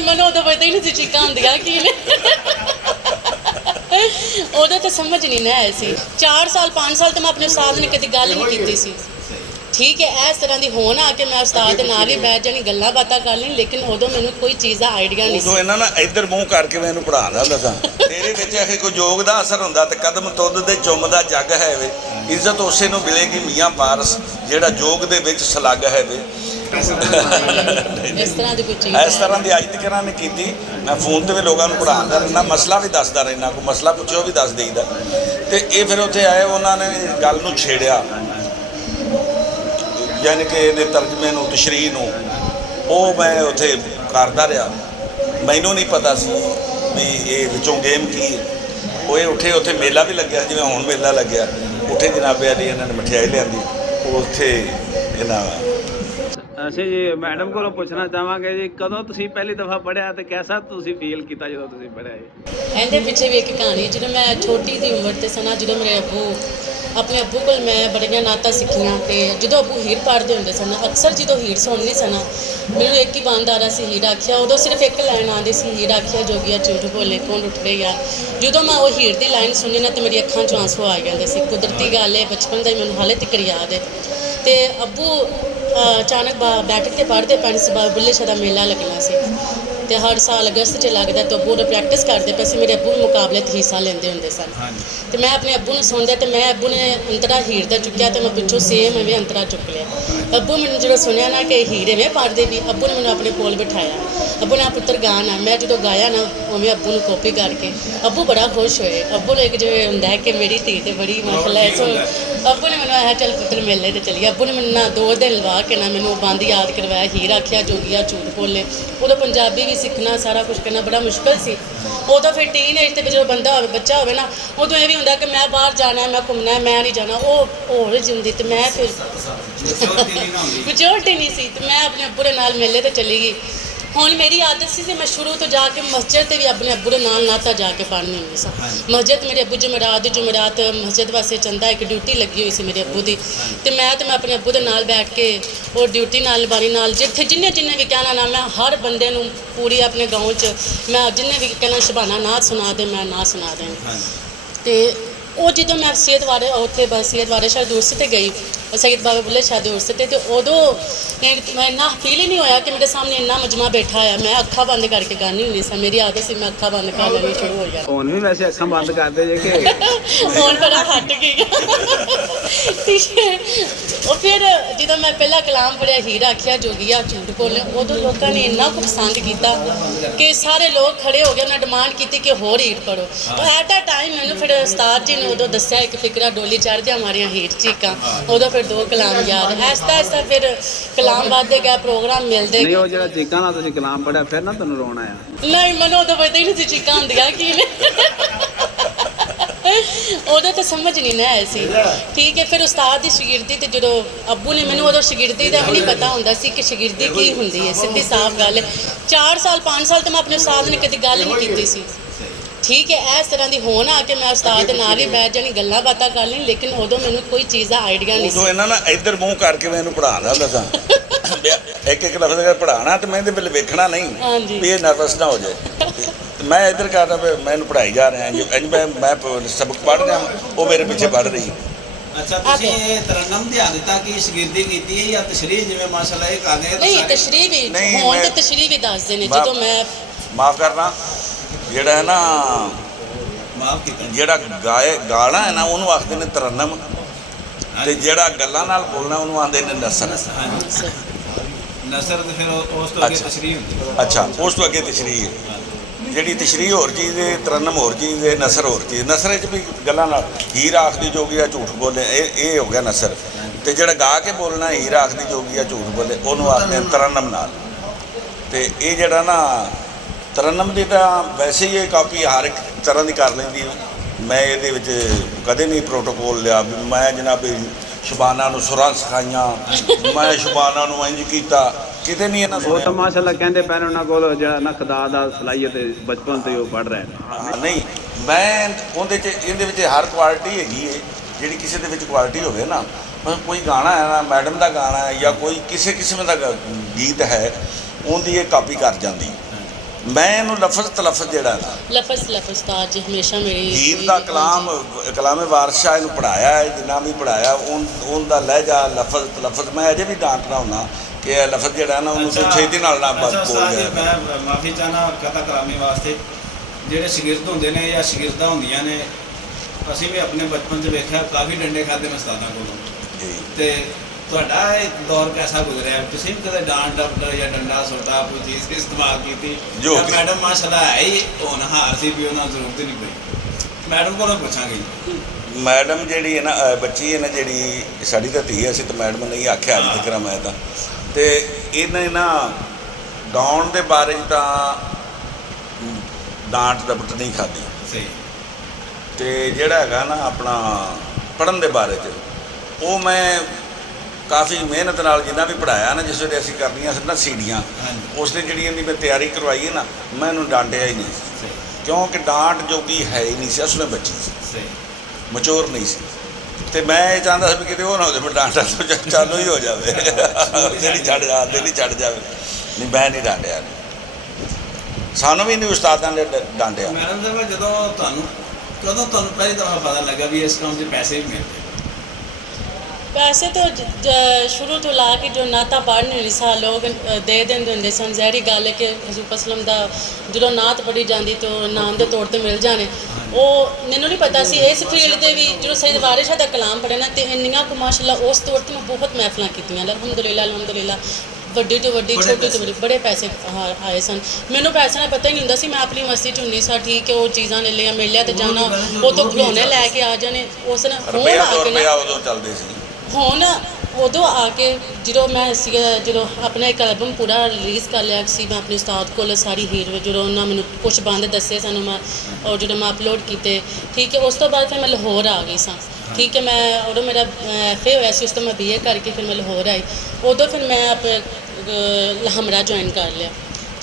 नहीं मनो तो पता ही नहीं चीकां होंदियां की ने उदों तो समझ नहीं ना आया सी 4 साल 5 साल तो मैं अपने उस्ताद ने कभी गल नहीं की सी ठीक है इस तरह की होन आके मैं उस्ताद दे नाल ही बैठ जानी गल्लां बातां कर लई लेकिन उदों मैनूं कोई चीज़ दा आइडिया नहीं उदों इन्हां ना इधर मूँह करके मैं इहनूं पढ़ाਉਂਦਾ ਹੁੰਦਾ ਸਾਂ ਤੇਰੇ ਵਿੱਚ ਇਹ ਕੋਈ ਯੋਗ ਦਾ ਅਸਰ ਹੁੰਦਾ ਤੇ ਕਦਮ ਤੁੱਧ ਦੇ ਚੁੰਮ ਦਾ ਜੱਗ ਹੈ ਵੇ ਇੱਜ਼ਤ ਉਸੇ ਨੂੰ ਮਿਲੇਗੀ ਮੀਆਂ ਪਾਰਸ ਜਿਹੜਾ ਯੋਗ ਦੇ ਵਿੱਚ ਸਲੱਗ ਹੈ ਵੇ इस तरह की कोई चीज़ ਇਸ ਤਰ੍ਹਾਂ ਦੀ ਅੱਜ ਤੱਕ ਇਹਨਾਂ ਨੇ ਕੀਤੀ ਮੈਂ ਫੋਨ ਤੇ ਵੀ ਲੋਕਾਂ ਨੂੰ ਪੜ੍ਹਾਉਂਦਾ ਰਹਿੰਦਾ ਮਸਲਾ ਵੀ ਦੱਸਦਾ ਰਹਿੰਦਾ ਕੋਈ ਮਸਲਾ ਪੁੱਛੋ ਵੀ ਦੱਸ ਦੇਈਦਾ ਤੇ ਇਹ ਫਿਰ ਉੱਥੇ ਆਏ ਉਹਨਾਂ ਨੇ ਗੱਲ ਨੂੰ ਛੇੜਿਆ ਯਾਨੀ ਕਿ ਇਹਦੇ ਤਰਜਮੇ ਨੂੰ ਤਸ਼ਰੀਹ ਨੂੰ ਉਹ ਮੈਂ ਉੱਥੇ ਕਰਦਾ ਰਿਹਾ ਮੈਨੂੰ ਨਹੀਂ ਪਤਾ ਸੀ ਵੀ ਇਹ ਵਿੱਚੋਂ ਗੇਮ ਕੀ ਹੈ ਉਹ ਇਹ ਉੱਠੇ ਉੱਥੇ ਮੇਲਾ ਵੀ ਲੱਗਿਆ ਜਿਵੇਂ ਹੁਣ ਮੇਲਾ ਲੱਗਿਆ ਉੱਥੇ ਜਨਾਬੇ ਅਲੀ ਇਹਨਾਂ ਨੇ ਮਠਿਆਈ ਲਿਆਂਦੀ ਉਹ ਉੱਥੇ ਇਹਨਾਂ ਅਸੀਂ ਜੀ ਮੈਡਮ ਕੋਲੋਂ ਪੁੱਛਣਾ ਚਾਹਾਂਗੇ ਜੀ ਕਦੋਂ ਤੁਸੀਂ ਪਹਿਲੀ ਦਫਾ ਪੜ੍ਹਿਆ ਤੇ ਕਿਹਦਾ ਤੁਸੀਂ ਫੀਲ ਕੀਤਾ ਜਦੋਂ ਤੁਸੀਂ ਪੜ੍ਹਿਆ ਜੀ ਇਹਦੇ ਪਿੱਛੇ ਵੀ ਇੱਕ ਕਹਾਣੀ ਜਦੋਂ ਮੈਂ ਛੋਟੀ ਦੀ ਉਮਰ ਤੇ ਸਨਾ ਜਦੋਂ ਮੇਰੇ ਅੱਬੂ ਆਪਣੇ ਅੱਬੂ ਕੋਲ ਮੈਂ ਬੜੀਆਂ ਨਾਤਾਂ ਸਿੱਖੀਆਂ ਤੇ ਜਦੋਂ ਅੱਬੂ ਹੀਰ ਪੜ੍ਹਦੇ ਹੁੰਦੇ ਸਨ ਅਕਸਰ ਜਦੋਂ ਹੀਰ ਸੁਣਨੀ ਸਨ ਮੈਨੂੰ ਇੱਕ ਹੀ ਬੰਦ ਆ ਰਿਹਾ ਸੀ ਹੀਰ ਆਖਿਆ ਉਦੋਂ ਸਿਰਫ ਇੱਕ ਲਾਈਨ ਆਉਂਦੀ ਸੀ ਹੀਰ ਆਖਿਆ ਜੋਗੀਆ ਝੂਠ ਬੋਲੇ ਕੌਣ ਉੱਠ ਗਿਆ ਜਦੋਂ ਮੈਂ ਉਹ ਹੀਰ ਦੀ ਲਾਈਨ ਸੁਣੀ ਨਾ ਤੇ ਮੇਰੀ ਅੱਖਾਂ 'ਚੋਂ ਆਂਸੂ ਆ ਜਾਂਦੇ ਸੀ ਕੁਦਰਤੀ ਗੱਲ ਹੈ ਬਚਪਨ ਦਾ ਹੀ ਮੈਨੂੰ ਹਾਲੇ ਤੱਕ ਯਾਦ ਹੈ ਤੇ ਅੱਬੂ अचानक बैठक से पढ़ते पैने से बुल्ले शाह का मेला लगना से तो हर साल अगस्त च लगता तो अबू प्रैक्टिस करते पे मेरे अबू मुकाबले हिस्सा लेंदे होंदे सन तो मैं अपने अबू ने सुनते तो मैं अबू ने अंतरा हीर का चुक्या तो मैं पिछों सेम मैं अंतरा चुक लिया अबू मैंने जो सुनिया ना कि हीर में पढ़ते भी अबू ने मैंने अपने कोल बिठाया अबू ने पुत्र गाना मैं जो गाया ना उवें अबू ने कॉपी करके अबू बड़ा खुश होए अबू ने एक जो होंगे कि मेरी धी तो बड़ी माशाल्लाह सो अबू ने मैंने आया चल पुत्र मेले तो चलिए अबू ने मैंने ना 2 दिन लवा के ना मैंने बंद याद करवाया हीर आखिया जोगिया झूठ बोले उदों पंजाबी भी सीखना सारा कुछ करना बड़ा मुश्किल सी उदों फिर टीन एज ते जो बंदा हो बच्चा हो ना उदों ये भी होंगे कि मैं बाहर जाना है मैं घूमना है मैं नहीं जाना वो होर जिंदी तो मैं फिर मेच्योरिटी नहीं सी तो मैं अपने अब्बू के नाल मेले तो चली गई ਹੁਣ मेरी आदत सी मैं शुरू तो जाके मस्जिद से भी अपने अब्बू के नाल नाता जाके पढ़नी होंगी सा मस्जिद मेरे अब्बू जुमेरात मस्जिद वास्ते चंदा एक ड्यूटी लगी हुई सी मेरे अब्बू की तो मैं अपने अब्बू के नाल बैठ के और ड्यूटी नाल बारी नाल जिथे जिन्हें जिन्हें भी कहना ना मैं हर बंदे नूं पूरी अपने गाँव च मैं जिन्हें भी कहना शबाना नात सुना दे मैं नात सुना दें तो ਉਹ ਜਦੋਂ ਮੈਂ ਸੈयद ਵਾਲੇ ਉੱਥੇ ਸੈयद ਵਾਲੇ ਸ਼ਾਹ ਦੇ ਉਰਸ 'ਤੇ ਗਈ ਉਹ ਸੈयद ਬਾਬਾ ਬੁੱਲੇ ਸ਼ਾਹ ਦੇ ਉਰਸ 'ਤੇ ਤੇ ਉਦੋਂ ਮੈਂ ਇੰਨਾ ਫੀਲ ਹੀ ਨਹੀਂ ਹੋਇਆ ਕਿ ਮੇਰੇ ਸਾਹਮਣੇ ਇੰਨਾ ਮਜਮਾ ਬੈਠਾ ਹੋਇਆ ਮੈਂ ਅੱਖਾਂ ਬੰਦ ਕਰਕੇ ਗਾਣੀ ਹੁੰਦੀ ਸੀ ਮੇਰੀ ਆਦਤ ਸੀ ਮੈਂ ਅੱਖਾਂ ਬੰਦ ਕਰ ਲੈਣੀ ਸ਼ੁਰੂ ਹੋ ਜਾਣਾ ਹੁਣ ਵੀ ਵੈਸੇ ਅੱਖਾਂ ਬੰਦ ਕਰਦੇ ਜੇ ਕਿ ਹੁਣ ਬੜਾ ਹਟ ਗਈ ਉਹ ਫਿਰ ਜਦੋਂ ਮੈਂ ਪਹਿਲਾ ਕਲਾਮ ਪੜ੍ਹਿਆ ਹੀਰ ਆਖਿਆ ਜੋਗੀਆ ਝੂਠ ਬੋਲੇ ਉਦੋਂ ਲੋਕਾਂ ਨੇ ਇੰਨਾ ਕੁ ਪਸੰਦ ਕੀਤਾ ਕਿ ਸਾਰੇ ਲੋਕ ਖੜੇ ਹੋ ਗਏ ਉਹਨਾਂ ਡਿਮਾਂਡ ਕੀਤੀ ਕਿ ਹੋਰ ਹੀਰ ਪੜੋ ਐਟ ਅ ਟਾਈਮ ਮੈਨੂੰ ਫਿਰ ਉਸਤਾਦ ਜੀ ਨੇ ਉਦੋਂ ਦੱਸਿਆ ਇੱਕ ਫਿਕਰਾ ਡੋਲੀ ਚੜ੍ਹਦਿਆਂ ਮਾਰੀਆਂ ਹੀਰ ਚੀਕਾਂ ਉਦੋਂ ਫਿਰ 2 ਕਲਾਮ ਯਾਦ ਐਸਤਾ ਐਸਤਾ ਫਿਰ ਕਲਾਮ ਵੱਧਦੇ ਗਏ ਪ੍ਰੋਗਰਾਮ ਮਿਲਦੇ ਨਹੀਂ ਉਹ ਜਿਹੜਾ ਚੀਕਾਂ ਨਾਲ ਤੁਸੀਂ ਕਲਾਮ ਪੜਿਆ ਫਿਰ ਨਾ ਤੁਹਾਨੂੰ ਰੋਣਾ ਆਇਆ ਨਹੀਂ ਮੈਨੂੰ ਉਦੋਂ ਪਤਾ ਹੀ ਨਹੀਂ ਸੀ ਚੀਕਾਂ ਹੁੰਦੀਆਂ ਕੀ ਨੇ उदों तो समझ नहीं ना आया सी ठीक है फिर उस्ताद की शगिर्दी तो जो अब्बू ने मैंने उदों शगिर्दी का भी नहीं पता होंदा सी कि शगिर्दी की होंदी है सीधी साफ गल 4 साल 5 साल तो मैं अपने उस्ताद ने कभी गल नहीं की सी ठीक है इस तरह की होन आके मैं उस्ताद दे नाल ही बैठ जानी गल्लां बातां कर लई लेकिन उदों मैनूं कोई चीज़ का आइडिया नहीं उदों इन्हां ना इधर मूँह करके मैं इहनूं पढ़ाਉਂਦਾ ਹੁੰਦਾ ਸਾਂ एक एक लफ्ज़ अगर पढ़ाना तो मैं इहदे वेखना नहीं भी ये नर्वस ना हो जाए मैं इधर कर रहा मैं पढ़ाई जा रहा है मैं सबक पढ़ रहा वो मेरे पीछे पढ़ रही अच्छा ਤੁਸੀਂ ਇਹ ਤਰਨਮ ਦੀ ਆਦਤਾਂ ਕੀ ਸ਼ਗਿਰਦੀ ਕੀਤੀ ਹੈ ਜਾਂ ਤਸ਼ਰੀਹ ਜਿਵੇਂ ਮਾਸ਼ਾਅੱਲਾ ਇਹ ਕਰਦੇ ਆ ਨਹੀਂ ਤਸ਼ਰੀਹ ਵੀ ਹੁਣ ਤੇ ਤਸ਼ਰੀਹ ਵੀ ਦੱਸਦੇ ਨੇ ਜਦੋਂ ਮੈਂ ਮਾਫ ਕਰਨਾ ਜਿਹੜਾ ਹੈ ਨਾ ਮਾਫ ਕੀਤਾ ਜਿਹੜਾ ਗਾਣਾ ਹੈ ਨਾ ਉਹਨੂੰ ਆਖਦੇ ਨੇ ਤਰਨਮ ਤੇ ਜਿਹੜਾ ਗੱਲਾਂ ਨਾਲ ਬੋਲਣਾ ਉਹਨੂੰ ਆਂਦੇ ਨੇ ਨਸਰ ਨਸਰ ਤੇ ਫਿਰ ਉਸ ਤੋਂ ਅੱਗੇ ਤਸ਼ਰੀਹ ਹੁੰਦੀ ਅੱਛਾ ਉਸ ਤੋਂ ਅੱਗੇ ਤਸ਼ਰੀਹ ਹੈ ਜਿਹੜੀ ਤਸ਼ਰੀਹ ਹੋਰ ਚੀਜ਼ ਹੈ ਤਰਨਮ ਹੋਰ ਚੀਜ਼ ਹੈ ਨਸਰ ਹੋਰ ਚੀਜ਼ ਨਸਰ 'ਚ ਵੀ ਗੱਲਾਂ ਨਾਲ ਹੀਰ ਆਖਦੀ ਜੋਗੀਆ ਝੂਠ ਬੋਲੇ ਇਹ ਹੋ ਗਿਆ ਨਸਰ ਤੇ ਜਿਹੜਾ ਗਾ ਕੇ ਬੋਲਣਾ ਹੀਰ ਆਖਦੀ ਜੋਗੀਆ ਝੂਠ ਬੋਲੇ ਉਹਨੂੰ ਆਖਦੇ ਤਰਨਮ ਨਾਲ ਤੇ ਇਹ ਜਿਹੜਾ ਨਾ ਤਰਨਮ ਦੀ ਤਾਂ ਵੈਸੇ ਹੀ ਇਹ ਕਾਪੀ ਹਰ ਇੱਕ ਤਰ੍ਹਾਂ ਦੀ ਕਰ ਲੈਂਦੀ ਮੈਂ ਇਹਦੇ ਵਿੱਚ ਕਦੇ ਨਹੀਂ ਪ੍ਰੋਟੋਕੋਲ ਲਿਆ ਵੀ ਮੈਂ ਜਨਾਬ ਸ਼ਬਾਨਾ ਨੂੰ ਸੁਰਾਂ ਸਿਖਾਈਆਂ ਮੈਂ ਸ਼ਬਾਨਾ ਨੂੰ ਇੰਝ ਕੀਤਾ ਕਿਤੇ ਨਹੀਂ ਇਹਨਾਂ ਉਹ ਤਾਂ ਮਾਸ਼ਾਅੱਲਾ ਕਹਿੰਦੇ ਪੈਣ ਉਹਨਾਂ ਕੋਲ ਜਿਹੜਾ ਨਾ ਖੁਦਾ ਦਾ ਸਲਾਹੀਅਤ ਬਚਪਨ ਤੋਂ ਹੀ ਉਹ ਪੜ੍ਹ ਰਹੇ ਨੇ ਨਹੀਂ ਮੈਂ ਉਹਦੇ 'ਚ ਇਹਦੇ ਵਿੱਚ ਹਰ ਕੁਆਲਿਟੀ ਹੈਗੀ ਹੈ ਜਿਹੜੀ ਕਿਸੇ ਦੇ ਵਿੱਚ ਕੁਆਲਿਟੀ ਹੋਵੇ ਨਾ ਕੋਈ ਗਾਣਾ ਹੈ ਨਾ ਮੈਡਮ ਦਾ ਗਾਣਾ ਹੈ ਜਾਂ ਕੋਈ ਕਿਸੇ ਕਿਸਮ ਦਾ ਗੀਤ ਹੈ ਉਹਦੀ ਇਹ ਕਾਪੀ ਕਰ ਜਾਂਦੀ ਮੈਂ ਇਹਨੂੰ ਲਫ਼ਜ਼ ਤਲਫ਼ਜ਼ ਜਿਹੜਾ ਨਾ ਲਫ਼ਜ਼ ਉਸਤਾਦ ਜੀ ਹਮੇਸ਼ਾ ਮੇਰੀ ਹੀਰ ਦਾ ਕਲਾਮੇ ਵਾਰਸ਼ਾ ਇਹਨੂੰ ਪੜ੍ਹਾਇਆ ਹੈ, ਜਿੰਨਾ ਵੀ ਪੜ੍ਹਾਇਆ ਉਹਦਾ ਲਹਿਜਾ ਲਫ਼ਜ਼ ਤਲਫ਼ਜ਼ ਮੈਂ ਅਜੇ ਵੀ ਡਾਂਟਦਾ ਹੁੰਦਾ ਕਿ ਇਹ ਲਫ਼ਜ਼ ਜਿਹੜਾ ਨਾ ਉਹਨੂੰ ਤੂੰ ਛੇਤੀ ਨਾਲ ਨਾ ਬੋਲ ਉਸਤਾਦ ਜੀ, ਗਿਆ। ਮੈਂ ਮਾਫੀ ਚਾਹਨਾ ਕਥਾ ਕਲਾਮੀ ਵਾਸਤੇ। ਜਿਹੜੇ ਸ਼ਾਗਿਰਦ ਹੁੰਦੇ ਨੇ ਜਾਂ ਸ਼ਾਗਿਰਦਾਂ ਹੁੰਦੀਆਂ ਨੇ, ਅਸੀਂ ਵੀ ਆਪਣੇ ਬਚਪਨ 'ਚ ਵੇਖਿਆ ਕਾਫੀ ਡੰਡੇ ਖਾਦੇ ਨੇ ਉਸਤਾਦਾਂ ਕੋਲੋਂ। ਜੀ ਤੇ ਤੁਹਾਡਾ ਇਹ ਦੌਰ ਕੈਸਾ ਗੁਜ਼ਰਿਆ? ਤੁਸੀਂ ਵੀ ਕਦੇ ਡਾਂਟ ਡਪਟ ਜਾਂ ਡੰਡਾ ਸੋਟਾ ਕੋਈ ਚੀਜ਼ ਇਸਤੇਮਾਲ ਕੀਤੀ? ਜੋ ਜਾਂ ਕਿ- ਮੈਡਮ ਮਾਸ਼ਾਅੱਲਾ ਹੈ ਹੀ ਹੋਣਹਾਰ ਸੀ ਵੀ ਉਹਨਾਂ ਨੂੰ ਜ਼ਰੂਰਤ ਹੀ ਨਹੀਂ ਪਈ? ਮੈਡਮ ਕੋਲੋਂ ਪੁੱਛਾਂਗੇ। ਮੈਡਮ ਜਿਹੜੀ ਹੈ ਨਾ ਬੱਚੀ ਹੈ ਨਾ ਜਿਹੜੀ ਸਾਡੀ ਤਾਂ ਧੀ ਹੈ, ਅਸੀਂ ਤਾਂ ਮੈਡਮ ਨਹੀਂ ਆਖਿਆ ਅੱਜ ਤੱਕ ਮੈਂ ਤਾਂ। ਤੇ ਇਹਨੇ ਨਾ ਗਾਉਣ ਦੇ ਬਾਰੇ 'ਚ ਤਾਂ ਡਾਂਟ ਡਪਟ ਨਹੀਂ ਖਾਧੀ, ਸਹੀ। ਤੇ ਜਿਹੜਾ ਹੈਗਾ ਨਾ ਆਪਣਾ ਪੜ੍ਹਨ ਦੇ ਬਾਰੇ 'ਚ ਉਹ ਮੈਂ ਕਾਫੀ ਮਿਹਨਤ ਨਾਲ ਜਿੰਨਾ ਵੀ ਪੜ੍ਹਾਇਆ ਨਾ, ਜਿਸ ਵੇਲੇ ਅਸੀਂ ਕਰਨੀਆਂ ਸੀ ਨਾ ਸੀੜੀਆਂ, ਹਾਂਜੀ। ਉਸ ਨੇ ਜਿਹੜੀ ਇਹਦੀ ਮੈਂ ਤਿਆਰੀ ਕਰਵਾਈ ਹੈ ਨਾ, ਮੈਂ ਇਹਨੂੰ ਡਾਂਟਿਆ ਹੀ ਨਹੀਂ, ਸਹੀ ਕਿਉਂਕਿ ਡਾਂਟ ਜੋਗੀ ਹੈ ਹੀ ਨਹੀਂ ਸੀ, ਉਸ ਵੇਲੇ ਬੱਚੀ ਸੀ, ਸਹੀ। ਮਚੋਰ ਨਹੀਂ ਸੀ। ਤੇ ਮੈਂ ਇਹ ਚਾਹੁੰਦਾ ਸੀ ਵੀ ਕਿਤੇ ਉਹ ਨਾ ਹੋ ਜਾਵੇ ਡਾਂਟਾ ਤੋਂ ਚਾਲੂ ਹੀ ਹੋ ਜਾਵੇ, ਜਿਹੜੀ ਛੱਡ ਜਾਵੇ। ਨਹੀਂ, ਮੈਂ ਨਹੀਂ ਡਾਂਟਿਆ, ਸਾਨੂੰ ਵੀ ਨਹੀਂ ਉਸਤਾਦਾਂ ਨੇ ਡਾਂਟਿਆ। ਮੈਡਮ ਸਾਹਿਬ, ਕਦੋਂ ਤੁਹਾਨੂੰ ਪਹਿਲੀ ਦਫਾ ਪਤਾ ਲੱਗਾ ਵੀ ਇਸ ਕੰਮ 'ਚ ਪੈਸੇ ਵੀ ਮਿਲਦੇ? ਪੈਸੇ ਤਾਂ ਸ਼ੁਰੂ ਤੋਂ ਲਾ ਕੇ ਜੋ ਨਾਤਾ ਪੜ੍ਹਨੇ ਨਹੀਂ ਸਾ ਲੋਕ ਦੇ ਦਿੰਦੇ ਹੁੰਦੇ ਸਨ। ਜ਼ਹਿਰੀ ਗੱਲ ਹੈ ਕਿ ਹਜ਼ੂਰ ਸਲਮ ਦਾ ਜਦੋਂ ਨਾਤ ਪੜ੍ਹੀ ਜਾਂਦੀ ਤਾਂ ਨਾਮ ਦੇ ਤੌਰ 'ਤੇ ਮਿਲ ਜਾਣੇ। ਉਹ ਮੈਨੂੰ ਨਹੀਂ ਪਤਾ ਸੀ ਇਸ ਫੀਲਡ ਦੇ ਵੀ ਜਦੋਂ ਸੈਦ ਵਾਰਿਸ ਸ਼ਾਹ ਦਾ ਕਲਾਮ ਪੜ੍ਹਿਆ ਨਾ, ਤੇ ਇੰਨੀਆਂ ਕੁ ਮਾਸ਼ਾਅੱਲਾ ਉਸ ਤੌਰ 'ਤੇ ਮੈਂ ਬਹੁਤ ਮਹਿਫਲਾਂ ਕੀਤੀਆਂ, ਅਲਹਮਦੁਲਿਲਾ। ਵੱਡੀ ਤੋਂ ਵੱਡੀ, ਛੋਟੀ ਤੋਂ ਵੱਡੀ, ਬੜੇ ਪੈਸੇ ਆਏ ਸਨ। ਮੈਨੂੰ ਪੈਸੇ ਦਾ ਪਤਾ ਹੀ ਨਹੀਂ ਹੁੰਦਾ ਸੀ। ਮੈਂ ਆਪਣੀ ਮਸਤੀ 'ਚ ਹੁੰਦੀ ਸਾਂ, ਠੀਕ ਹੈ, ਉਹ ਚੀਜ਼ਾਂ ਲੈ ਲਿਆ, ਮਿਲਿਆ ਤੇ ਜਾਣਾ, ਉਹ ਤੋਂ ਖਿਡੌਣੇ ਲੈ ਕੇ ਆ ਜਾਣੇ। ਉਸ ਨੇ ਰੁਪਇਆ 2 ਰੁਪਇਆ ਉਦੋਂ ਚੱਲਦੇ ਸੀ। ਹੁਣ ਉਦੋਂ ਆ ਕੇ ਜਦੋਂ ਮੈਂ ਸੀਗਾ, ਜਦੋਂ ਆਪਣਾ ਇੱਕ ਐਲਬਮ ਪੂਰਾ ਰਿਲੀਜ਼ ਕਰ ਲਿਆ ਸੀ ਮੈਂ ਆਪਣੇ ਉਸਤਾਦ ਕੋਲ, ਸਾਰੀ ਹੀਰ ਜਦੋਂ ਉਹਨਾਂ ਮੈਨੂੰ ਕੁਝ ਬੰਦ ਦੱਸੇ ਸਾਨੂੰ, ਮੈਂ ਔਰ ਜਦੋਂ ਮੈਂ ਅਪਲੋਡ ਕੀਤੇ, ਠੀਕ ਹੈ। ਉਸ ਤੋਂ ਬਾਅਦ ਫਿਰ ਮੈਂ ਲਾਹੌਰ ਆ ਗਈ ਸਾਂ, ਠੀਕ ਹੈ। ਮੈਂ ਉਦੋਂ ਮੇਰਾ FA ਹੋਇਆ ਸੀ, ਉਸ ਤੋਂ ਮੈਂ BA ਕਰਕੇ ਫਿਰ ਮੈਂ ਲਾਹੌਰ ਆਈ। ਉਦੋਂ ਫਿਰ ਮੈਂ ਹਮਰਾ ਜੁਆਇਨ ਕਰ ਲਿਆ,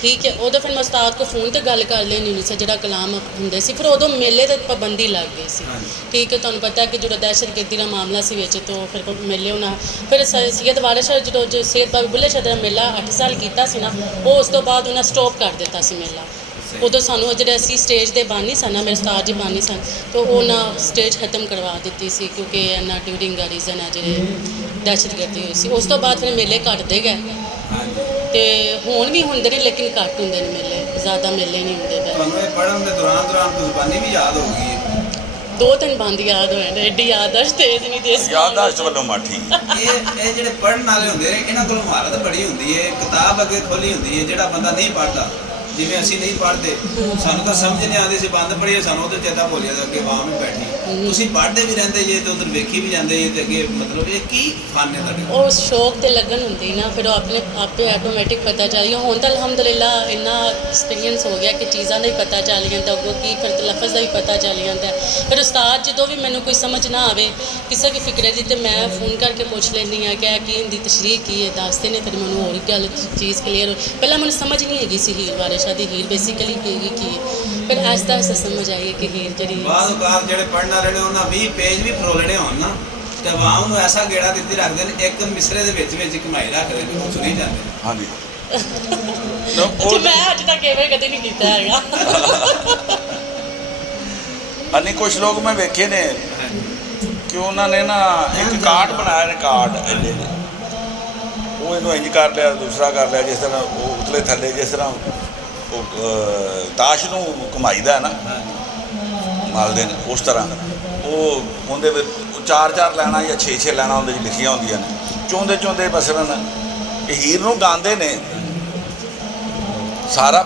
ਠੀਕ ਹੈ। ਉਦੋਂ ਫਿਰ ਮੈਂ ਉਸਤਾਦ ਕੋ ਫੋਨ 'ਤੇ ਗੱਲ ਕਰ ਲੈਂਦੀ ਹੁੰਦੀ ਸੀ, ਜਿਹੜਾ ਕਲਾਮ ਹੁੰਦੇ ਸੀ। ਫਿਰ ਉਦੋਂ ਮੇਲੇ 'ਤੇ ਪਾਬੰਦੀ ਲੱਗ ਗਈ ਸੀ, ਠੀਕ ਹੈ। ਤੁਹਾਨੂੰ ਪਤਾ ਕਿ ਜਦੋਂ ਦਹਿਸ਼ਤਗਰਦੀ ਦਾ ਮਾਮਲਾ ਸੀ ਵਿੱਚ, ਤੋਂ ਫਿਰ ਮੇਲੇ ਉਹਨਾਂ ਫਿਰ ਸੈਦ ਵਾਰਿਸ ਸ਼ਾਹ ਜਦੋਂ ਸੈਦ ਬਾਬਾ ਬੁੱਲੇ ਸ਼ਾਹ ਦਾ ਮੇਲਾ 8 ਸਾਲ ਕੀਤਾ ਸੀ ਨਾ, ਉਹ ਉਸ ਤੋਂ ਬਾਅਦ ਉਹਨਾਂ ਸਟੋਪ ਕਰ ਦਿੱਤਾ ਸੀ ਮੇਲਾ। ਉਦੋਂ ਸਾਨੂੰ ਜਿਹੜੇ ਅਸੀਂ ਸਟੇਜ ਦੇ ਬਾਨੀ ਸਨ ਨਾ, ਮੇਰੇ ਉਸਤਾਦ ਜੀ ਬਾਨੀ ਸਨ, ਤਾਂ ਉਹਨਾਂ ਸਟੇਜ ਖਤਮ ਕਰਵਾ ਦਿੱਤੀ ਸੀ, ਕਿਉਂਕਿ ਇਹਨਾਂ ਡਿਊਰਿੰਗ ਦਾ ਰੀਜ਼ਨ ਹੈ ਜਿਹੜੇ ਦਹਿਸ਼ਤਗਰਦੀ ਹੋਈ ਸੀ। ਉਸ ਤੋਂ ਬਾਅਦ ਫਿਰ ਮੇਲੇ ਘੱਟਦੇ ਗਏ, ਤੇ ਹੁਣ ਵੀ ਹੁੰਦੇ ਨੇ ਲੇਕਿਨ ਘੱਟ ਹੁੰਦੇ ਨੇ ਮੇਲੇ, ਜ਼ਿਆਦਾ ਮੇਲੇ ਨਹੀਂ ਹੁੰਦੇ ਪਏ। ਤੁਹਾਨੂੰ ਇਹ ਪੜ੍ਹਨ ਦੇ ਦੌਰਾਨ ਜ਼ੁਬਾਨੀ ਵੀ ਯਾਦ ਹੋ ਗਈ ਹੈ? 2-3 ਬੰਦ ਯਾਦ ਹੋਏ ਨੇ, ਐਡੀ ਯਾਦਾਸ਼ਤ ਤੇਜ਼ ਨਹੀਂ ਦੇ ਸਕਦੀ। ਯਾਦਾਸ਼ਤ ਵੱਲੋਂ ਮਾਠੀ। ਇਹ ਜਿਹੜੇ ਪੜ੍ਹਨ ਵਾਲੇ ਹੁੰਦੇ ਨੇ, ਇਹਨਾਂ ਕੋਲ ਮੁਹਾਰਤ ਬੜੀ ਹੁੰਦੀ ਹੈ, ਕਿਤਾਬ ਅੱਗੇ ਖੋਲੀ ਹੁੰਦੀ ਹੈ। ਜਿਹੜਾ ਬੰਦਾ ਨਹੀਂ ਪੜ੍ਹਦਾ, ਜਿਵੇਂ ਅਸੀਂ ਨਹੀਂ ਪੜ੍ਹਦੇ, ਸਾਨੂੰ ਤਾਂ ਸਮਝ ਨਹੀਂ ਆਉਂਦੀ ਸੀ, ਬੰਦ ਪੜ੍ਹੀਏ ਸਾਨੂੰ ਉਹ ਤਾਂ ਚੇਤਾ ਭੁੱਲ ਜਾਂਦਾ ਅੱਗੇ ਆਵਾਮ ਨੂੰ ਬੈਠੀ। ਤੁਸੀਂ ਪੜ੍ਹਦੇ ਵੀ ਰਹਿੰਦੇ ਜੇ ਤੇ ਉਧਰ ਵੇਖੀ ਵੀ ਜਾਂਦੇ ਜੇ, ਤੇ ਅੱਗੇ ਮਤਲਬ ਇਹ ਕੀ ਫਨ ਹੈ ਤੁਹਾਡੇ? ਉਹ ਸ਼ੌਕ ਤੇ ਲੱਗਣ ਹੁੰਦੀ ਨਾ, ਫਿਰ ਉਹ ਆਪੇ ਆਟੋਮੈਟਿਕ ਪਤਾ ਚੱਲ ਗਿਆ। ਹੁਣ ਤਾਂ ਅਲਹਮਦੁਲਿਲਾ ਇੰਨਾ ਐਕਸਪੀਰੀਅੰਸ ਹੋ ਗਿਆ ਕਿ ਚੀਜ਼ਾਂ ਦਾ ਹੀ ਪਤਾ ਚੱਲ ਜਾਂਦਾ, ਅੱਗੋਂ ਕੀ ਫਿਰ ਲਫ਼ਜ਼ ਦਾ ਵੀ ਪਤਾ ਚੱਲ ਜਾਂਦਾ। ਫਿਰ ਉਸਤਾਦ ਜਦੋਂ ਵੀ ਮੈਨੂੰ ਕੋਈ ਸਮਝ ਨਾ ਆਵੇ ਕਿਸੇ ਵੀ ਫਿਕਰੇ ਦੀ, ਤੇ ਮੈਂ ਫੋਨ ਕਰਕੇ ਪੁੱਛ ਲੈਂਦੀ ਹਾਂ ਕਿ ਕੀ ਇਹਦੀ ਤਸ਼ਰੀਹ ਕੀ ਹੈ, ਦੱਸਦੇ ਨੇ। ਫਿਰ ਮੈਨੂੰ ਹੋਰ ਗੱਲ ਚੀਜ਼ ਕਲੀਅਰ ਪਹਿਲਾਂ ਮੈਨੂੰ ਸਮਝ ਨਹੀਂ ਹੈਗੀ ਸੀ ਹੀਰ ਵਾਰਿਸ ਸ਼ਾਹ ਦੀ ਹੀਰ ਬੇਸਿਕਲੀ ਕੀ ਹੈ, ਫਿਰ ਆਹਿਸਤਾ ਆਹਿਸਤਾ ਸਮਝ ਆਈ ਕਿ ਹੀਰ ਜਿਹੜੀ ਬਾਅਦ ਔਕਾਤ ਜਿਹੜੇ ਪੜ੍ਹਨ ਵਾਲੇ ਨੇ ਉਹਨਾਂ 20 ਪੇਜ ਵੀ ਫਰੋਲਣੇ ਹੋਣ ਨਾ, ਤੇ ਆਵਾਮ ਨੂੰ ਐਸਾ ਗੇੜਾ ਦਿੱਤੀ ਰੱਖਦੇ ਨੇ, ਇੱਕ ਮਿਸਰੇ ਦੇ ਵਿੱਚ ਕਮਾਈ ਰੱਖਦੇ ਨੇ, ਉਹ ਸੁਣੀ ਜਾਂਦੇ ਨੇ। ਹਾਂਜੀ। ਤੇ ਮੈਂ ਅੱਜ ਤੱਕ ਇਹ ਕਦੇ ਨਹੀਂ ਕੀਤਾ ਹੈਗਾ। ਅਨੇ ਕੁਝ ਲੋਕ ਮੈਂ ਵੇਖੇ ਨੇ ਕਿ ਉਹਨਾਂ ਨੇ ਨਾ ਇੱਕ ਕਾਰਡ ਬਣਾਇਆ ਨੇ, ਕਾਰਡ ਇਹਦੇ ਨੇ, ਉਹ ਇਹਨੂੰ ਇੰਜ ਕਰ ਲਿਆ, ਦੂਸਰਾ ਕਰ ਲਿਆ, ਜਿਸ ਤਰ੍ਹਾਂ ਉਹ ਉਤਲੇ ਥੱਲੇ, ਜਿਸ ਤਰ੍ਹਾਂ ਉਹ ਤਾਸ਼ ਨੂੰ ਘੁਮਾਈਦਾ ਹੈ ਨਾ, ਮਲਦੇ ਨੇ, ਉਸ ਤਰ੍ਹਾਂ ਉਹ ਉਹਦੇ ਵਿੱਚ 4-4 ਲੈਣਾ ਜਾਂ 6-6 ਲੈਣਾ ਉਹਦੇ 'ਚ ਲਿਖੀਆਂ ਹੁੰਦੀਆਂ ਨੇ। ਚਾਹੁੰਦੇ ਮਸਲਨ ਇਹ ਹੀਰ ਨੂੰ ਗਾਉਂਦੇ ਨੇ, ਸਾਰਾ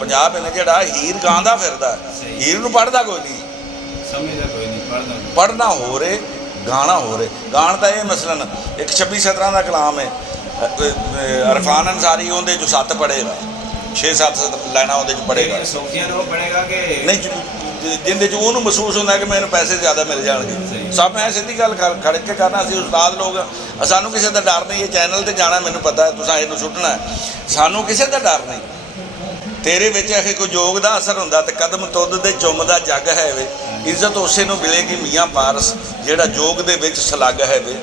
ਪੰਜਾਬ ਇਹਨੇ ਜਿਹੜਾ ਹੀਰ ਗਾਉਂਦਾ ਫਿਰਦਾ, ਹੀਰ ਨੂੰ ਪੜ੍ਹਦਾ ਕੋਈ ਨਹੀਂ, ਸਮਝਦਾ ਕੋਈ ਨਹੀਂ, ਪੜ੍ਹਦਾ ਪੜ੍ਹਨਾ ਹੋ ਰੇ, ਗਾਣਾ ਹੋ ਰੇ। ਗਾਣ ਦਾ ਇਹ ਮਸਲਨ ਇੱਕ 26 ਸਤਰਾਂ ਦਾ ਕਲਾਮ ਹੈ, ਅਰਫਾਨ ਅਨਸਾਰੀ ਉਹਦੇ 'ਚੋਂ 7 ਪੜ੍ਹੇਗਾ, 6-7 ਲੈਣਾ ਉਹਦੇ 'ਚ ਪੜ੍ਹੇਗਾ। ਸੌਖੀਆਂ ਨੂੰ ਉਹ ਪੜ੍ਹੇਗਾ ਕਿ ਨਹੀਂ, ਜਿੰਦੇ 'ਚ ਉਹਨੂੰ ਮਹਿਸੂਸ ਹੁੰਦਾ ਕਿ ਮੈਨੂੰ ਪੈਸੇ ਜ਼ਿਆਦਾ ਮਿਲ ਜਾਣਗੇ। ਸਭ ਮੈਂ ਸਿੱਧੀ ਗੱਲ ਖੜ ਕੇ ਕਰਨਾ ਸੀ। ਉਸਤਾਦ ਲੋਕ, ਸਾਨੂੰ ਕਿਸੇ ਦਾ ਡਰ ਨਹੀਂ, ਇਹ ਚੈਨਲ ਤੇ ਜਾਣਾ ਮੈਨੂੰ ਪਤਾ ਹੈ, ਤੁਸੀਂ ਇਹਨੂੰ ਸੁੱਟਣਾ, ਸਾਨੂੰ ਕਿਸੇ ਦਾ ਡਰ ਨਹੀਂ। ਤੇਰੇ ਵਿੱਚ ਇਹ ਕੋਈ ਯੋਗ ਦਾ ਅਸਰ ਹੁੰਦਾ ਤੇ ਕਦਮ ਤੁੱਦ ਦੇ ਚੁੰਮ ਦਾ ਜੱਗ ਹੈ ਵੇ, ਇੱਜ਼ਤ ਉਸੇ ਨੂੰ ਮਿਲੇਗੀ ਮੀਆਂ ਪਾਰਸ ਜਿਹੜਾ ਯੋਗ ਦੇ ਵਿੱਚ ਸਲੱਗ ਹੈ ਵੇ।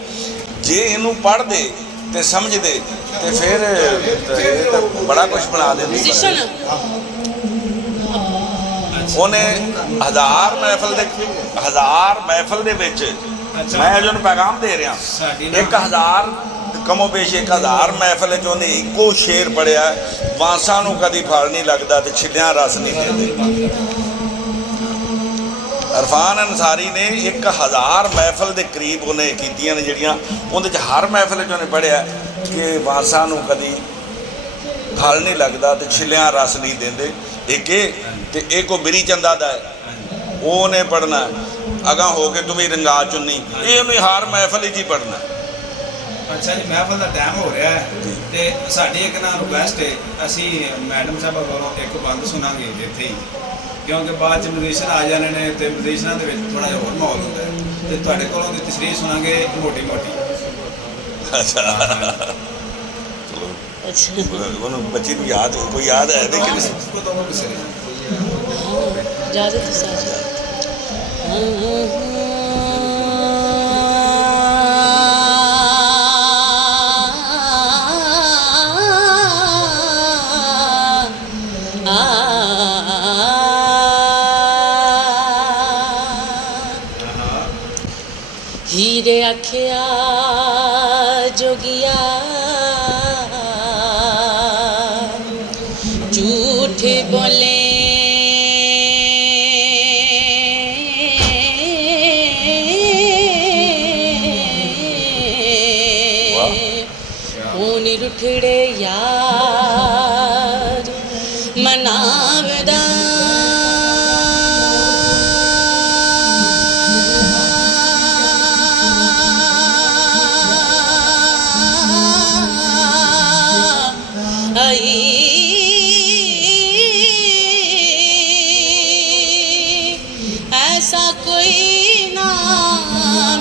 ਜੇ ਇਹਨੂੰ ਪੜ੍ਹਦੇ ਤੇ ਸਮਝਦੇ ਤੇ ਫਿਰ ਇਹ ਤਾਂ ਬੜਾ ਕੁਝ ਬਣਾ ਦਿੰਦੀ। ਮਿਊਜ਼ੀਸ਼ੀਅਨ ਉਹਨੇ 1000 ਮਹਿਫਲ ਦੇ ਵਿੱਚ ਮੈਂ ਅਜੇ ਉਹਨੂੰ ਪੈਗਾਮ ਦੇ ਰਿਹਾ, ਸਾਡੀ 1000 ਕਮੋ ਪੇਸ਼ 1000 ਮਹਿਫਲ 'ਚ ਉਹਨੇ ਇੱਕੋ ਸ਼ੇਰ ਪੜਿਆ, ਵਾਂਸਾਂ ਨੂੰ ਕਦੀ ਫਲ ਨਹੀਂ ਲੱਗਦਾ ਤੇ ਛਿੱਲਿਆਂ ਰਸ ਨਹੀਂ ਦਿੰਦੇ। ਇਰਫਾਨ ਅੰਸਾਰੀ ਨੇ 1000 ਮਹਿਫਲ ਦੇ ਕਰੀਬ ਉਹਨੇ ਕੀਤੀਆਂ ਨੇ ਜਿਹੜੀਆਂ, ਉਹਦੇ 'ਚ ਹਰ ਮਹਿਫਲ 'ਚ ਉਹਨੇ ਪੜ੍ਹਿਆ ਕਿ ਵਾਂਸਾਂ ਨੂੰ ਕਦੀ ਫਲ ਨਹੀਂ ਲੱਗਦਾ ਤੇ ਛਿੱਲਿਆਂ ਰਸ ਨਹੀਂ ਦਿੰਦੇ। ਇੱਕ ਇਹ ਤੇ ਇੱਕ ਉਹ ਬਿਰੀ ਚੰਦਾ ਦਾ ਹੈ, ਉਹਨੇ ਪੜ੍ਹਨਾ ਅਗਾਂ ਹੋ ਕੇ ਤੁਮੀ ਰੰਗਾ ਚੁੰਨੀ, ਇਹ ਉਹਨੇ ਹਰ ਮਹਿਫਲ 'ਚ ਹੀ ਪੜ੍ਹਨਾ। ਅੱਛਾ ਜੀ, ਮਹਿਫਲ ਦਾ ਟਾਈਮ ਹੋ ਰਿਹਾ ਹੈ ਤੇ ਸਾਡੀ ਇੱਕ ਨਾ ਰਿਕੁਐਸਟ ਹੈ, ਅਸੀਂ ਮੈਡਮ ਸਾਹਿਬ ਕੋਲੋਂ ਇੱਕ ਬੰਦ ਸੁਣਾਂਗੇ ਇੱਥੇ ਹੀ, ਕਿਉਂਕਿ ਬਾਅਦ 'ਚ ਮਜੀਸ਼ੀਅਨ ਆ ਜਾਣੇ ਨੇ ਤੇ ਮਜੀਸ਼ੀਅਨਾਂ ਦੇ ਵਿੱਚ ਥੋੜ੍ਹਾ ਜਿਹਾ ਹੋਰ ਮਾਹੌਲ ਹੁੰਦਾ ਹੈ, ਤੇ ਤੁਹਾਡੇ ਕੋਲੋਂ ਦੀ ਤਸ਼ਰੀਹ ਸੁਣਾਂਗੇ ਮੋਟੀ ਅੱਛਾ ਚਲੋ, ਅੱਛਾ ਉਹਨੂੰ ਬੱਚੀ ਨੂੰ ਯਾਦ ਕੋਈ ਯਾਦ ਹੈ ਤੇ ਕਿ ਇਜਾਜ਼ਤ ਸਾਜੀ हीरे आखिया जोगिया झूठ बोले कौन रुठड़े यार मनावदा ऐसा कोई ना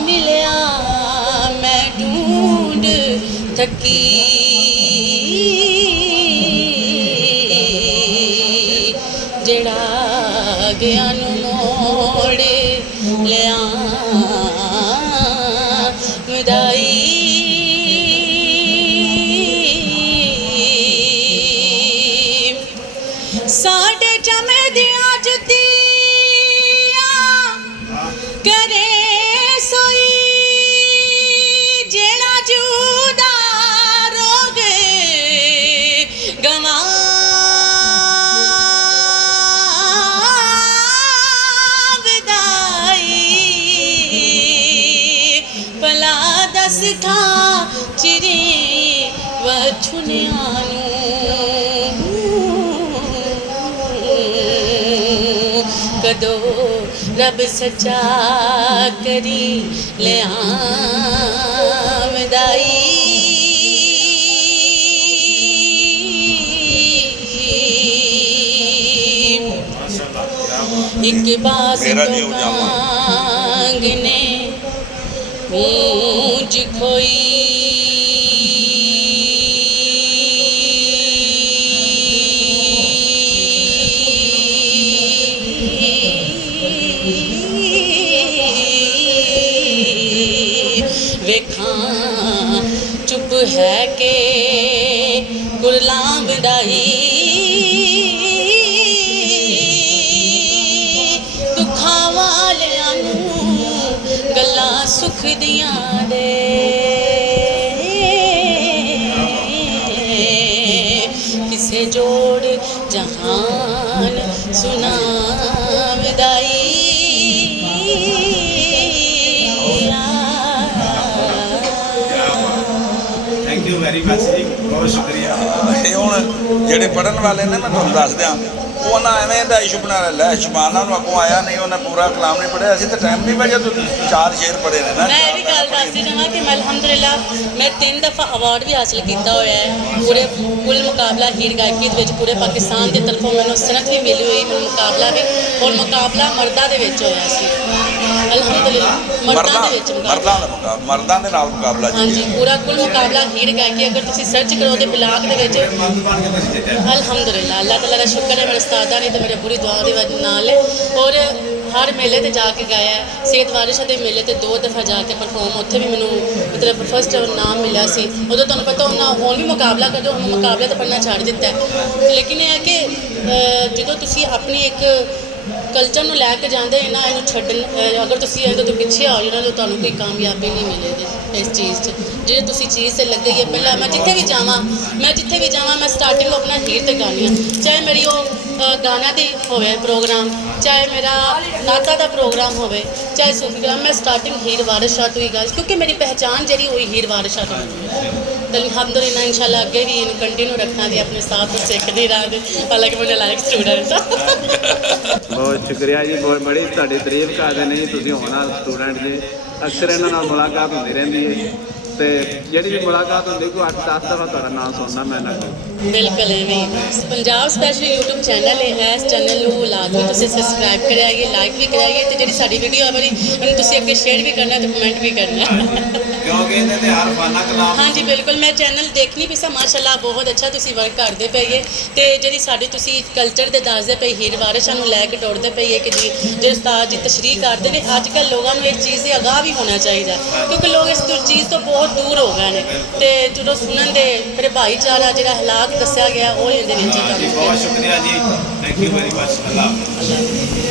मिलया मैं ढूंढ थकी जड़ा गया नू मोड़ लिया विदाई साढ़े जमे दिया जुतियां करे सोई जेड़ा जुदा रोग गवा विदाई भला दस खा चिरे वछुनिया कदो रब सच्चा करी ले आमदाई एक बास तो कांगने मूंज खोई वेखा चुप है के गुरलां विदाई दुखां वालियां नूं गल्लां सुख दियां दे किसे जोड़ जहान सुना विदाई थैंक यू वेरी मच जी, बहुत शुक्रिया। ਇਹ ਹੁਣ ਜਿਹੜੇ ਪੜਨ ਵਾਲੇ ਨੇ ਮੈਂ ਤੁਹਾਨੂੰ ਦੱਸ ਦਿਆਂ, ਉਹਨਾਂ ਐਵੇਂ ਦਾ ਇਸ਼ੂ ਬਣਾ ਲਿਆ, ਸ਼ਬਾਨਾ ਨੂੰ ਅੱਗੋਂ ਆਇਆ ਨਹੀਂ, ਉਹਨੇ ਪੂਰਾ ਕਲਾਮ ਨਹੀਂ ਪੜ੍ਹਿਆ, ਅਸੀਂ ਤਾਂ ਟਾਈਮ ਨਹੀਂ ਬਚਿਆ, ਤੂੰ 4 ਸ਼ੇਰ ਪੜ੍ਹੇ ਨੇ ਨਾ। मैं भी गल दसदी जावां कि मैं अलहमदुलिल्लाह मैं 3 दफ़ा अवार्ड भी हासिल किया होया है पूरे कुल मुकाबला हीर गायकी दे विच पूरे पाकिस्तान की तरफों मैनूं सनत भी मिली हुई, मैनूं मुकाबला भी और मुकाबला मर्दां दे विच होया सी अलहमदुलिल्लाह मर्दां दे विच ਮਰਦਾਂ ਦੇ ਨਾਲ ਮੁਕਾਬਲਾ हाँ जी ਜੀ। पूरा कुल मुकाबला हीर गायकी अगर तुसीं सर्च करो तो ब्लाक दे विच ਬੰਦ ਬਣ ਕੇ ਤੁਸੀਂ ਜਿੱਤਿਆ। अलहमदुलिल्लाह अल्लाह ताला का शुक्र है मेरे उस्तादा ने तो मेरे पूरी दुआ दे नाल और हर मेले ते जाके गाया है। सेहत वारिश दे मेले ते 2 दफ़ा जाके परफॉर्म उत्थे भी मैनूं मतलब फर्स्ट नाम मिला सी। उदों तुहानूं पता होना हुण भी मुकाबला कर जो मुकाबला तो पढ़ना छड्ड दिता है, लेकिन यह है कि जो तुसीं अपनी एक ਕਲਚਰ ਨੂੰ ਲੈ ਕੇ ਜਾਂਦੇ ਨਾ, ਇਹਨੂੰ ਛੱਡਣ ਅਗਰ ਤੁਸੀਂ ਇਹਦੇ ਤੋਂ ਪਿੱਛੇ ਆਓ ਜਿਹੜਾ ਤੁਹਾਨੂੰ ਕੋਈ ਕਾਮਯਾਬੀ ਨਹੀਂ ਮਿਲੇਗੀ ਇਸ ਚੀਜ਼ 'ਚ। ਜੇ ਤੁਸੀਂ ਚੀਜ਼ ਤੇ ਲੱਗੇ ਹੀ ਹੈ, ਪਹਿਲਾਂ ਮੈਂ ਜਿੱਥੇ ਵੀ ਜਾਵਾਂ ਮੈਂ ਸਟਾਰਟਿੰਗ ਆਪਣਾ ਹੀਰ ਤੇ ਗਾਉਂਦੀ ਹਾਂ, ਚਾਹੇ ਮੇਰੀ ਉਹ ਗਾਣਾ ਦੀ ਹੋਵੇ ਪ੍ਰੋਗਰਾਮ, ਚਾਹੇ ਮੇਰਾ ਨਾਤਾ ਦਾ ਪ੍ਰੋਗਰਾਮ ਹੋਵੇ, ਚਾਹੇ ਸੂਫੀ ਗਾਣਾ, ਮੈਂ ਸਟਾਰਟਿੰਗ ਹੀਰ ਵਾਰਿਸ ਸ਼ਾਹ ਤੋਂ ਹੀ ਗਾ, ਕਿਉਂਕਿ ਮੇਰੀ ਪਹਿਚਾਨ ਜਿਹੜੀ ਹੋਈ ਹੀਰ ਵਾਰਿਸ ਸ਼ਾਹ ਤੋਂ ਹੈ। तो अलहमदुलिल्लाह इंशाल्लाह अगे भी इन कंटिन्यू रखना दी अपने साथ सीखती रहा, हालांकि मुझे लाइक स्टूडेंट ਬਹੁਤ ਸ਼ੁਕਰੀਆ ਜੀ, ਬਹੁਤ ਬੜੀ ਤੁਹਾਡੀ ਤਾਰੀਫ ਕਰਦੇ ਨੇ ਜੀ। ਤੁਸੀਂ ਹੋਣਾ ਸਟੂਡੈਂਟ ਜੀ, ਅਕਸਰ ਇਹਨਾਂ ਨਾਲ ਮੁਲਾਕਾਤ ਹੁੰਦੀ ਰਹਿੰਦੀ ਹੈ ਤੇ ਜਿਹੜੀ ਵੀ ਮੁਲਾਕਾਤ ਹੁੰਦੀ ਕੋਈ 8-10 ਦਫਾ ਤੁਹਾਡਾ ਨਾਮ ਸੁਣਨਾ ਮੈਂ ਨਾ बिल्कुल पंजाब स्पैशल यूट्यूब चैनल है, इस चैनल को लाजमी तुसीं सबसक्राइब कराइए, लाइक भी कराइए तो जी साडी वीडियो है उन्हें तुसीं अगे शेयर भी करना तो कमेंट भी करना ਕਿਉਂਕਿ ਇਹਦੇ ਤੇ ਹਰ ਫਾਨਾ ਕਲਾਮ हाँ जी बिल्कुल। मैं चैनल देखनी भी सा माशाअल्लाह बहुत अच्छा तुसीं वर्क करते पईए ते जी साडी तुसीं कल्चर दे दसदे पई हीर वारिस शाह नूं लैके टुरदे पईए कि जी जे उस्ताद जी तशरीह करते हैं। अजकल लोगों को इस चीज़ से आगाह भी होना चाहिए क्योंकि लोग इस चीज़ तो बहुत दूर हो गए हैं तो जो सुनन दे फिर भाईचारा जो हालात दस्या गया वो इहदे विच ਬਹੁਤ ਸ਼ੁਕਰੀਆ ਜੀ, thank you very much. Allah Hafiz.